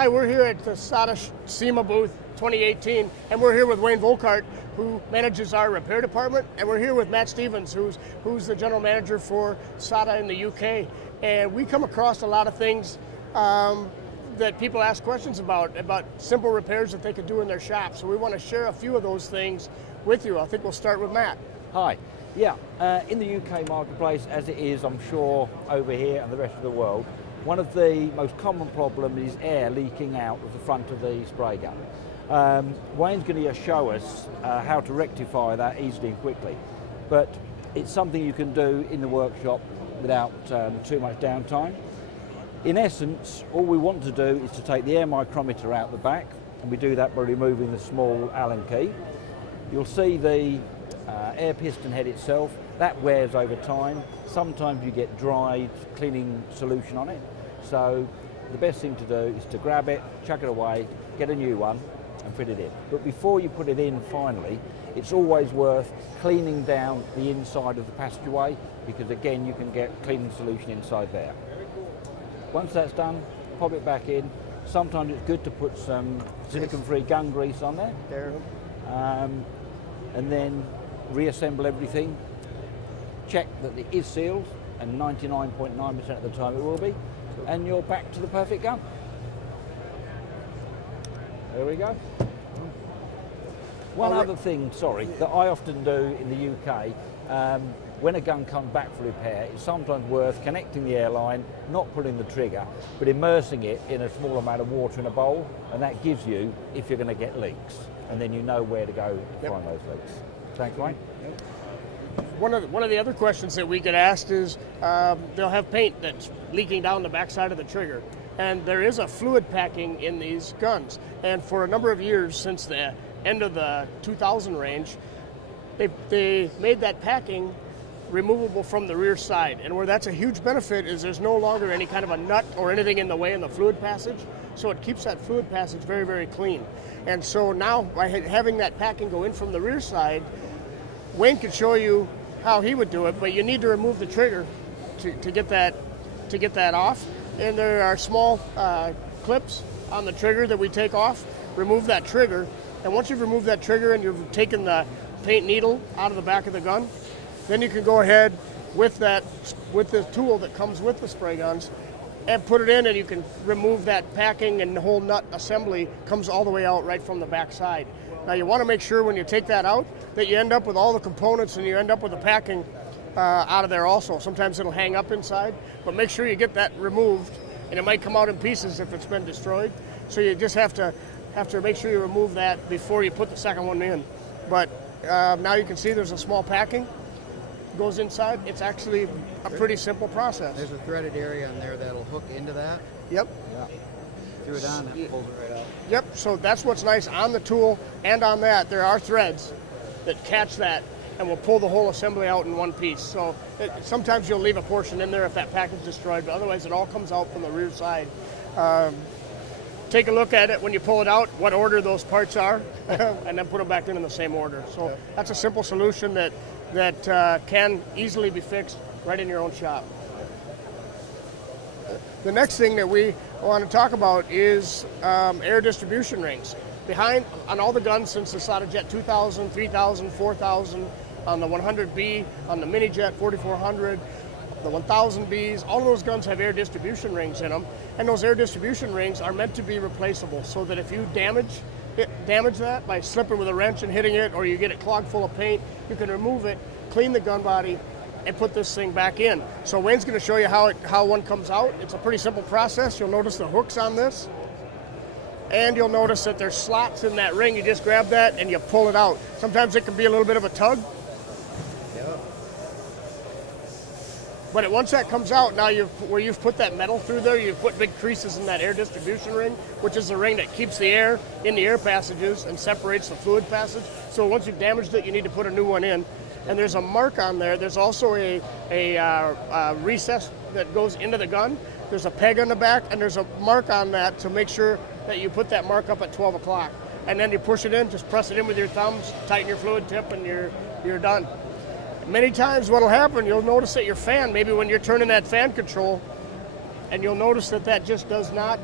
Hi, we're here at the SATA SEMA booth 2018, and we're here with Wayne Volkart, who manages our repair department, and we're here with Matt Stevens, who's the general manager for SATA in the UK. And we come across a lot of things that people ask questions about simple repairs that they could do in their shop. So we want to share a few of those things with you. I think we'll start with Matt. Hi. Yeah, in the UK marketplace, as it is, I'm sure, over here and the rest of the world, one of the most common problems is air leaking out of the front of the spray gun. Wayne's going to show us how to rectify that easily and quickly, but it's something you can do in the workshop without too much downtime. In essence, all we want to do is to take the air micrometer out the back, and we do that by removing the small Allen key. You'll see the air piston head itself, that wears over time. Sometimes you get dried cleaning solution on it. So the best thing to do is to grab it, chuck it away, get a new one and fit it in. But before you put it in finally, it's always worth cleaning down the inside of the passageway, because again you can get cleaning solution inside there. Once that's done, pop it back in. Sometimes it's good to put some silicone-free gun grease on there. And then reassemble everything. Check that it is sealed, and 99.9% of the time it will be, and you're back to the perfect gun. There we go. One other thing, sorry, that I often do in the UK, when a gun comes back for repair, it's sometimes worth connecting the airline, not pulling the trigger, but immersing it in a small amount of water in a bowl, and that gives you, if you're going to get leaks, and then you know where to go to find those leaks. Thanks, Wayne. Yep. One of the other questions that we get asked is they'll have paint that's leaking down the backside of the trigger, and there is a fluid packing in these guns. And for a number of years, since the end of the 2000 range, they made that packing removable from the rear side. And where that's a huge benefit is there's no longer any kind of a nut or anything in the way in the fluid passage, so it keeps that fluid passage very, very clean. And so now, by having that packing go in from the rear side, Wayne could show you how he would do it, but you need to remove the trigger to get that off. And there are small clips on the trigger that we take off. Remove that trigger, and once you've removed that trigger and you've taken the paint needle out of the back of the gun, then you can go ahead with the tool that comes with the spray guns and put it in, and you can remove that packing, and the whole nut assembly comes all the way out right from the back side. Now you want to make sure when you take that out that you end up with all the components and you end up with the packing out of there also. Sometimes it'll hang up inside, but make sure you get that removed, and it might come out in pieces if it's been destroyed. So you just have to make sure you remove that before you put the second one in. But now you can see there's a small packing goes inside. It's actually a pretty simple process. There's a threaded area in there that'll hook into that. Yep. Yeah. Threw it on, that pulls it right out. Yep, so that's what's nice on the tool, and on that there are threads that catch that and will pull the whole assembly out in one piece. So sometimes you'll leave a portion in there if that pack is destroyed, but otherwise it all comes out from the rear side. Take a look at it when you pull it out, what order those parts are, and then put them back in the same order. So that's a simple solution that can easily be fixed right in your own shop. The next thing that we want to talk about is air distribution rings. Behind, on all the guns since the SATA Jet 2000, 3000, 4000, on the 100B, on the Mini Jet 4400, the 1000Bs, all of those guns have air distribution rings in them, and those air distribution rings are meant to be replaceable, so that if you damage that by slipping with a wrench and hitting it, or you get it clogged full of paint, you can remove it, clean the gun body, and put this thing back in. So Wayne's going to show you how one comes out. It's a pretty simple process. You'll notice the hooks on this, and you'll notice that there's slots in that ring. You just grab that and you pull it out. Sometimes it can be a little bit of a tug. But once that comes out, now where you've put that metal through there, you've put big creases in that air distribution ring, which is the ring that keeps the air in the air passages and separates the fluid passage. So once you've damaged it, you need to put a new one in. And there's a mark on there. There's also a recess that goes into the gun. There's a peg on the back, and there's a mark on that to make sure that you put that mark up at 12 o'clock. And then you push it in, just press it in with your thumbs, tighten your fluid tip, and you're done. Many times what will happen, you'll notice that your fan, maybe when you're turning that fan control, and you'll notice that just does not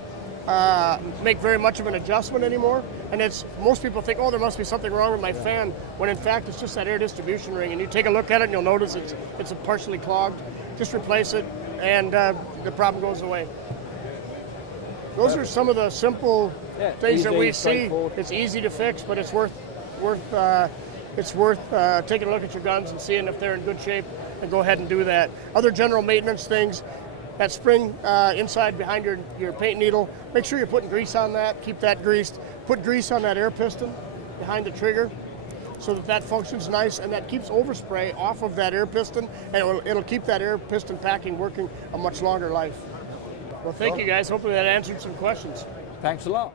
make very much of an adjustment anymore. And most people think, oh, there must be something wrong with my fan, when in fact it's just that air distribution ring. And you take a look at it and you'll notice it's partially clogged. Just replace it and the problem goes away. Those are some of the simple things that we see. It's easy to fix, but it's worth taking a look at your guns and seeing if they're in good shape, and go ahead and do that. Other general maintenance things, that spring inside behind your paint needle, make sure you're putting grease on that, keep that greased. Put grease on that air piston behind the trigger so that functions nice, and that keeps overspray off of that air piston, and it'll keep that air piston packing working a much longer life. Well, thank you guys. Hopefully that answered some questions. Thanks a lot.